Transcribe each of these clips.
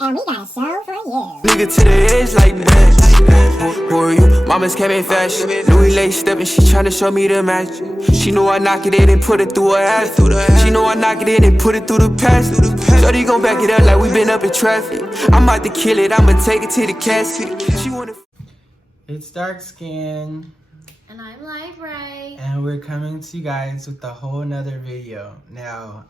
and we got a show for you. Nigga to the edge like that. Who are you? Mama's came in fashion. Louis lace stepping, she tryna show me the match. She know I knock it in and put it through a half. She know I knock it in and put it through the past. Shorty gon' back it up like we been up in traffic. I'm about to kill it, I'ma take it to the casket. She wanna. It's Dark Skin, and I'm Live Ray, and we're coming to you guys with a whole nother video. Now,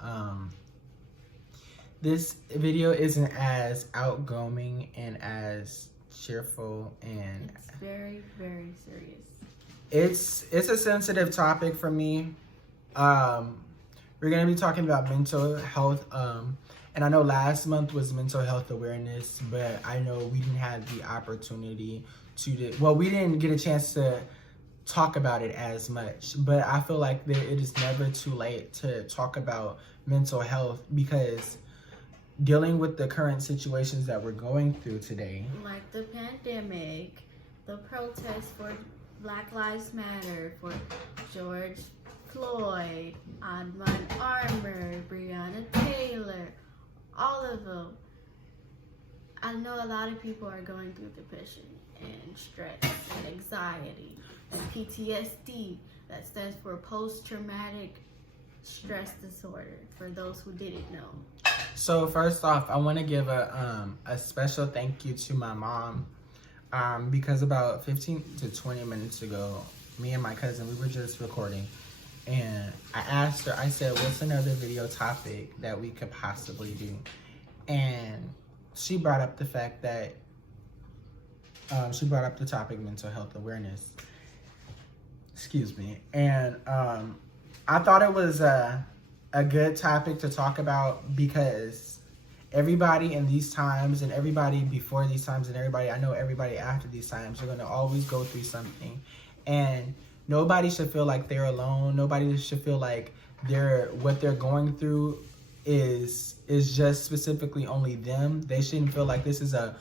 this video isn't as outgoing and as cheerful, and it's very, very serious. It's a sensitive topic for me. We're gonna be talking about mental health. And I know last month was mental health awareness, but I know we didn't have the opportunity we didn't get a chance to talk about it as much. But I feel like it is never too late to talk about mental health, because dealing with the current situations that we're going through today, like the pandemic, the protests for Black Lives Matter, for George Floyd, Ahmaud Arbery, Breonna Taylor, all of them. I know a lot of people are going through depression and stress and anxiety and PTSD. That stands for post-traumatic stress disorder, for those who didn't know. So first off, I want to give a special thank you to my mom, because about 15 to 20 minutes ago, me and my cousin, we were just recording, and I asked her, I said, what's another video topic that we could possibly do? And she brought up the fact that, she brought up the topic mental health awareness. Excuse me. And I thought it was a good topic to talk about, because everybody in these times, and everybody before these times, and everybody, I know everybody after these times, are going to always go through something. And nobody should feel like they're alone. Nobody should feel like what they're going through is just specifically only them. They shouldn't feel like this is a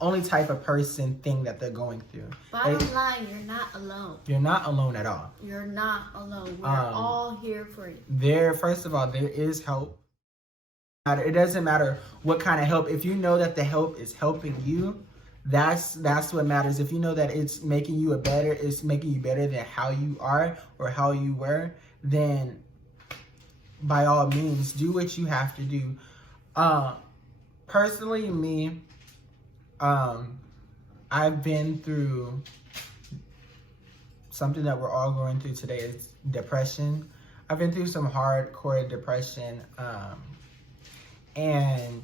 only type of person thing that they're going through. Bottom line, you're not alone. You're not alone at all. You're not alone. We're all here for you. First of all, there is help. It doesn't matter what kind of help. If you know that the help is helping you, that's what matters. If you know that it's making you better than how you are or how you were, then by all means, do what you have to do. Personally, me, I've been through something that we're all going through today, is depression. I've been through some hardcore depression, and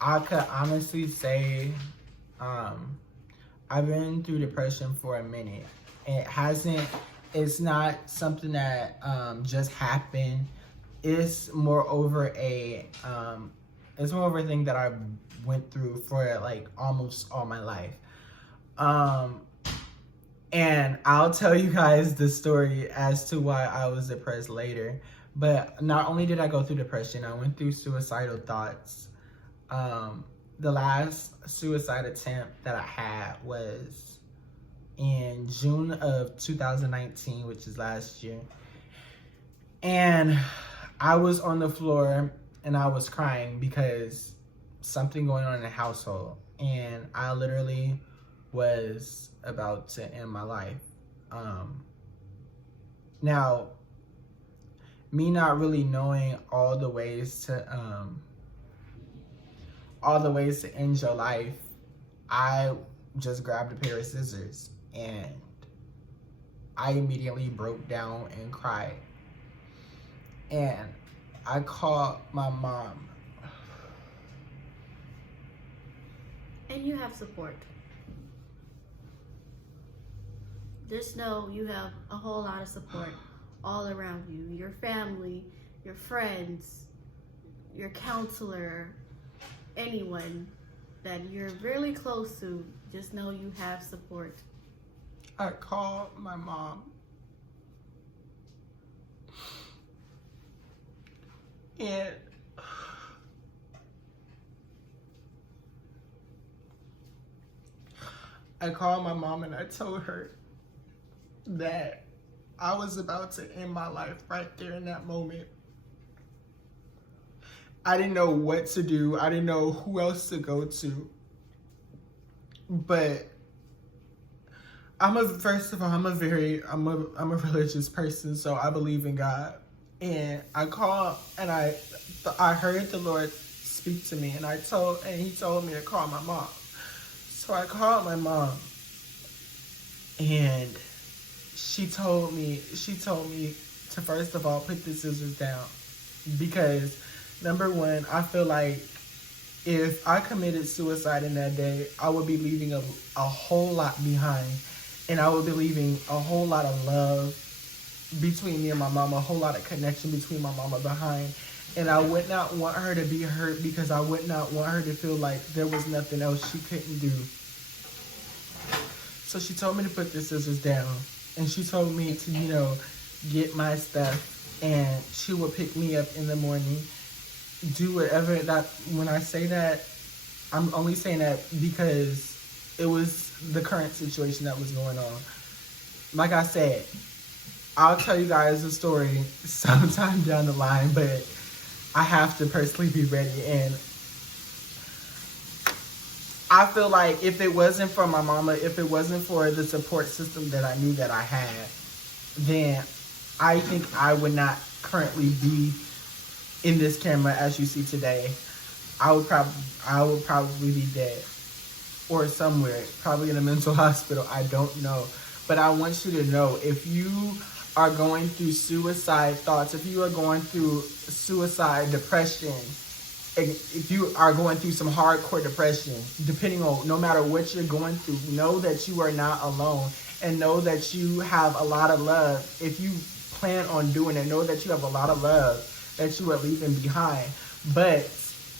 I could honestly say I've been through depression for a minute. It's not something that just happened. It's more over a thing that I went through for like almost all my life. And I'll tell you guys the story as to why I was depressed later. But not only did I go through depression, I went through suicidal thoughts. The last suicide attempt that I had was in June of 2019, which is last year. And I was on the floor and I was crying because something going on in the household, and I literally was about to end my life. Now, me not really knowing all the ways to end your life, I just grabbed a pair of scissors and I immediately broke down and cried. And I called my mom. And you have support. Just know you have a whole lot of support all around you. Your family, your friends, your counselor, anyone that you're really close to, just know you have support. I called my mom. And I called my mom and I told her that I was about to end my life right there in that moment. I didn't know what to do. I didn't know who else to go to. But first of all, I'm a religious person, so I believe in God. And I called and I heard the Lord speak to me, and he told me to call my mom. So I called my mom, and she told me to first of all put the scissors down, because number one, I feel like if I committed suicide in that day, I would be leaving a whole lot behind, and I would be leaving a whole lot of love between me and my mama, a whole lot of connection between my mama behind. And I would not want her to be hurt, because I would not want her to feel like there was nothing else she couldn't do. So she told me to put the scissors down, and she told me to, get my stuff, and she would pick me up in the morning, do whatever. That when I say that, I'm only saying that because it was the current situation that was going on. Like I said, I'll tell you guys a story sometime down the line, but I have to personally be ready. And I feel like if it wasn't for my mama, if it wasn't for the support system that I knew that I had, then I think I would not currently be in this camera as you see today. I would probably be dead or somewhere, probably in a mental hospital. I don't know. But I want you to know, if you are going through suicide thoughts, if you are going through suicide depression, if you are going through some hardcore depression, depending on, no matter what you're going through, know that you are not alone, and know that you have a lot of love. If you plan on doing it, know that you have a lot of love that you are leaving behind. But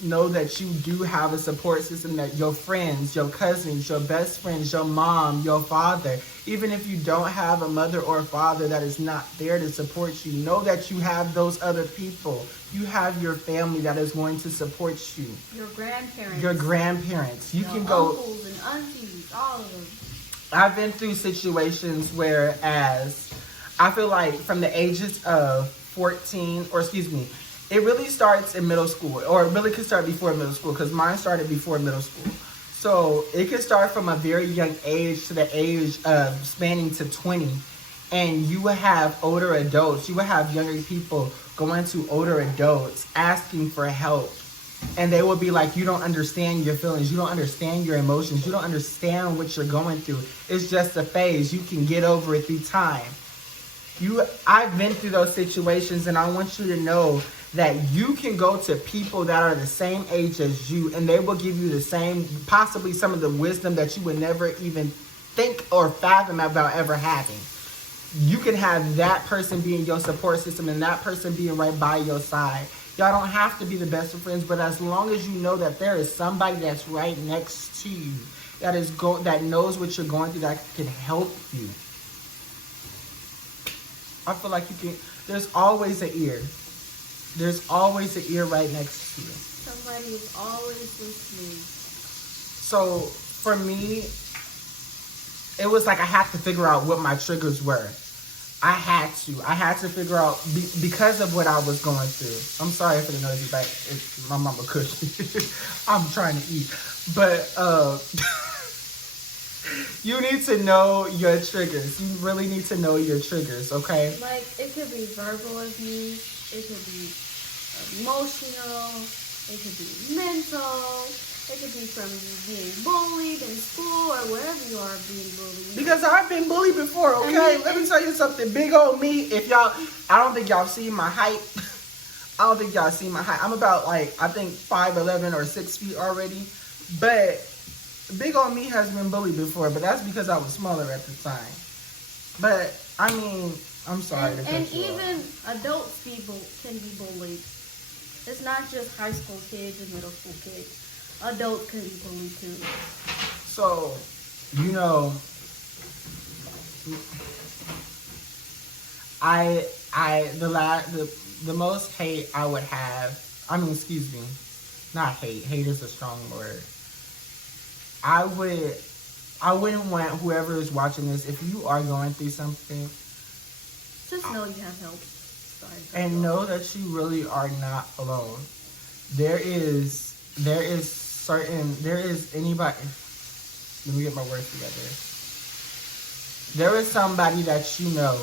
know that you do have a support system, that your friends, your cousins, your best friends, your mom, your father, even if you don't have a mother or a father that is not there to support you, know that you have those other people. You have your family that is going to support you. Your grandparents. Your grandparents. You your can go. Uncles and aunties, all of them. I've been through situations where, as I feel like from the ages of 14, or excuse me, it really starts in middle school, or it really could start before middle school, because mine started before middle school. So it could start from a very young age to the age of spanning to 20. And you will have older adults, you will have younger people going to older adults asking for help. And they will be like, you don't understand your feelings, you don't understand your emotions, you don't understand what you're going through. It's just a phase. You can get over it through time. I've been through those situations, and I want you to know that you can go to people that are the same age as you, and they will give you the same, possibly some of the wisdom that you would never even think or fathom about ever having. You can have that person being your support system, and that person being right by your side. Y'all don't have to be the best of friends, but as long as you know that there is somebody that's right next to you, that knows what you're going through, that can help you. I feel like there's always an ear. There's always an ear right next to you. Somebody is always listening. So for me, it was like I had to figure out what my triggers were. I had to figure out, because of what I was going through. I'm sorry for the noisy back. It's my mama cooking. I'm trying to eat. But you need to know your triggers. You really need to know your triggers, okay? Like, it could be verbal abuse. It could be emotional. It could be mental. It could be from you being bullied in school or wherever you are being bullied. Because I've been bullied before, okay? Let me tell you something. Big old me. I don't think y'all see my height. I'm about, I think 5'11" or 6 feet already. But big old me has been bullied before, but that's because I was smaller at the time. But, I mean, I'm sorry. And even adults can be bullied. It's not just high school kids and middle school kids. Adults can be bullied too. So, the most hate I would have, not hate. Hate is a strong word. I wouldn't want whoever is watching this, if you are going through something, just know you have help. And know that you really are not alone. there is anybody. Let me get my words together. There is somebody that you know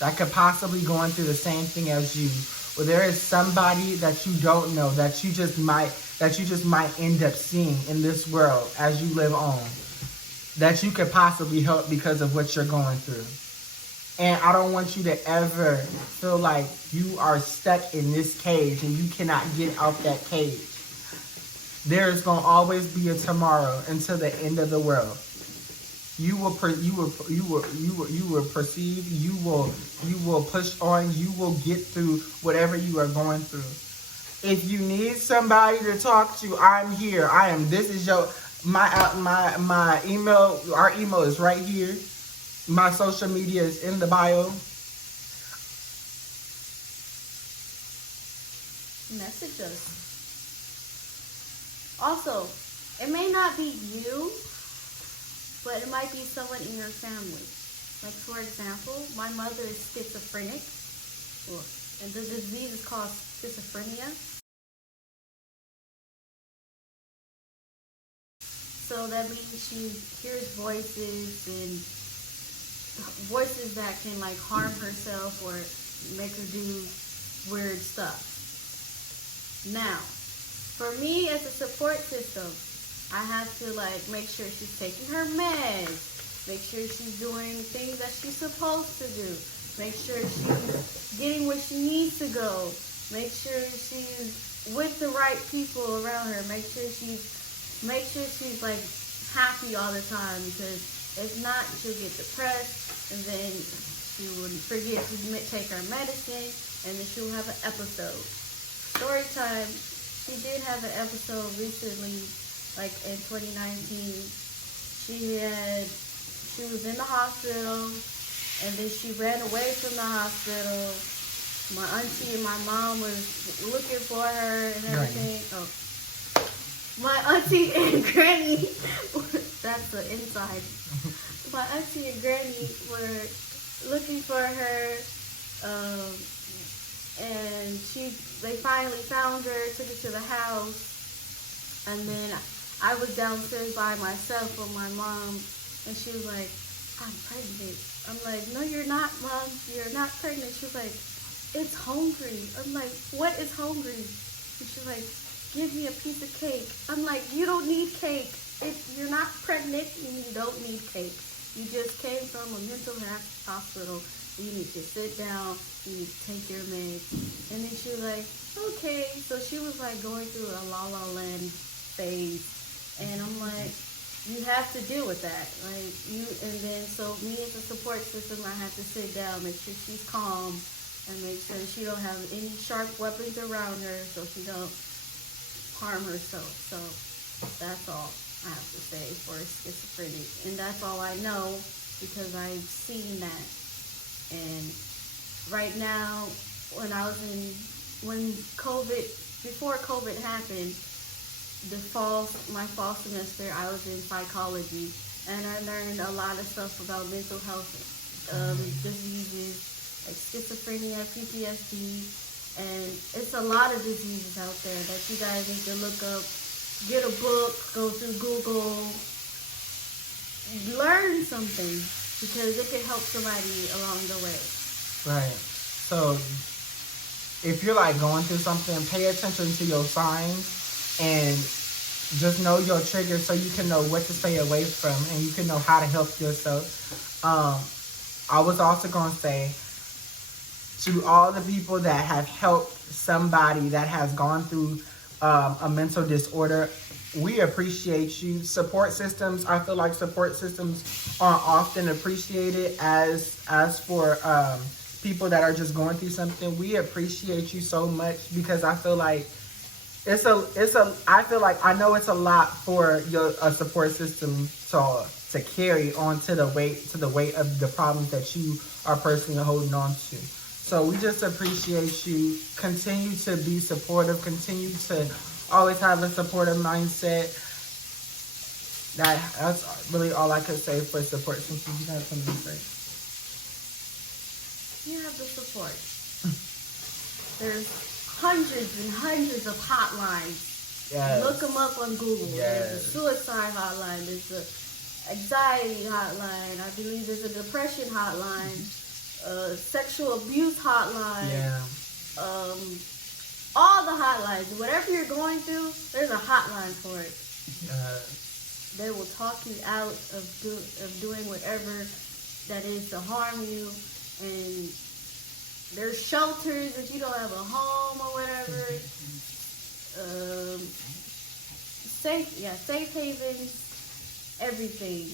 that could possibly going through the same thing as you, or there is somebody that you don't know that you just might end up seeing in this world as you live on, that you could possibly help because of what you're going through. And I don't want you to ever feel like you are stuck in this cage and you cannot get out that cage. There is going to always be a tomorrow until the end of the world. You will perceive, you will push on, you will get through whatever you are going through. If you need somebody to talk to, I'm here. This is my email, our email is right here. My social media is in the bio. Message us. Also, it may not be you, but it might be someone in your family. Like, for example, my mother is schizophrenic, and the disease is called schizophrenia. So that means she hears voices that can like harm herself or make her do weird stuff. Now, for me as a support system, I have to like make sure she's taking her meds, make sure she's doing things that she's supposed to do, make sure she's getting where she needs to go, make sure she's with the right people around her, make sure she's like happy all the time, because if not, she'll get depressed, and then she would forget to take her medicine, and then she'll have an episode. Story time, she did have an episode recently, like in 2019. She was in the hospital, and then she ran away from the hospital. My auntie and my mom was looking for her and everything. Oh. My auntie and granny, that's the inside. My auntie and granny were looking for her, and they finally found her, took her to the house, and then I was downstairs by myself with my mom, and she was like, I'm pregnant. I'm like, no, you're not, Mom. You're not pregnant. She was like, it's hungry. I'm like, what is hungry? And she's like, give me a piece of cake. I'm like, you don't need cake. If you're not pregnant, you don't need cake. You just came from a mental health hospital. You need to sit down. You need to take your meds. And then she was like, okay. So she was like going through a La La Land phase. And I'm like, you have to deal with that. And then so me as a support system, I have to sit down, make sure she's calm, and make sure she don't have any sharp weapons around her so she don't harm herself. So that's all I have to say for schizophrenic. And that's all I know because I've seen that. And right now, before COVID happened, my fall semester, I was in psychology, and I learned a lot of stuff about mental health diseases like schizophrenia, PTSD, and it's a lot of diseases out there that you guys need to look up, get a book, go through Google, learn something, because it can help somebody along the way. Right. So if you're like going through something, pay attention to your signs and just know your triggers so you can know what to stay away from and you can know how to help yourself. I was also going to say, to all the people that have helped somebody that has gone through a mental disorder, we appreciate you. Support systems, I feel like support systems aren't often appreciated as for people that are just going through something. We appreciate you so much because I feel like I feel like I know it's a lot for a support system to carry on to the weight of the problems that you are personally holding on to. So we just appreciate you. Continue to be supportive. Continue to always have a supportive mindset. That's really all I could say for support systems. You have something to say? You have the support. There's hundreds and hundreds of hotlines. Yes. Look them up on Google. Yes. There's a suicide hotline. There's a anxiety hotline. I believe there's a depression hotline. Sexual abuse hotline. Yeah. All the hotlines. Whatever you're going through, there's a hotline for it. They will talk you out of doing whatever that is to harm you. And there's shelters if you don't have a home or whatever. Safe havens, everything.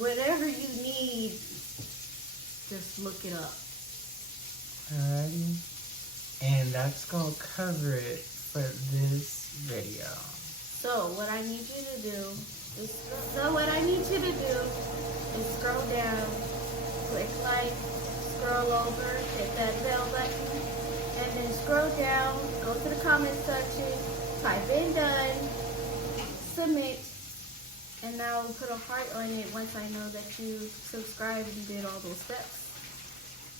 Whatever you need, just look it up. Alrighty. And that's gonna cover it for this video. So what I need you to do is scroll down, click like, scroll over, hit that bell button, and then scroll down, go to the comment section, type in done, submit, and now I'll put a heart on it once I know that you subscribed and did all those steps.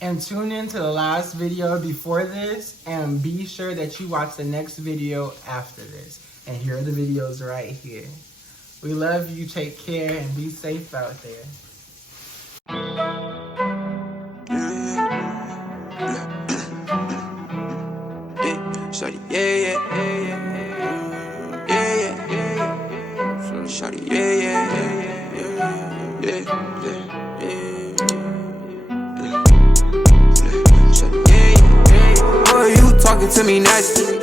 And tune in to the last video before this, and be sure that you watch the next video after this. And here are the videos right here. We love you, take care, and be safe out there. Shawty, yeah. Shawty, yeah. Shawty, yeah. Boy, you talking to me nasty.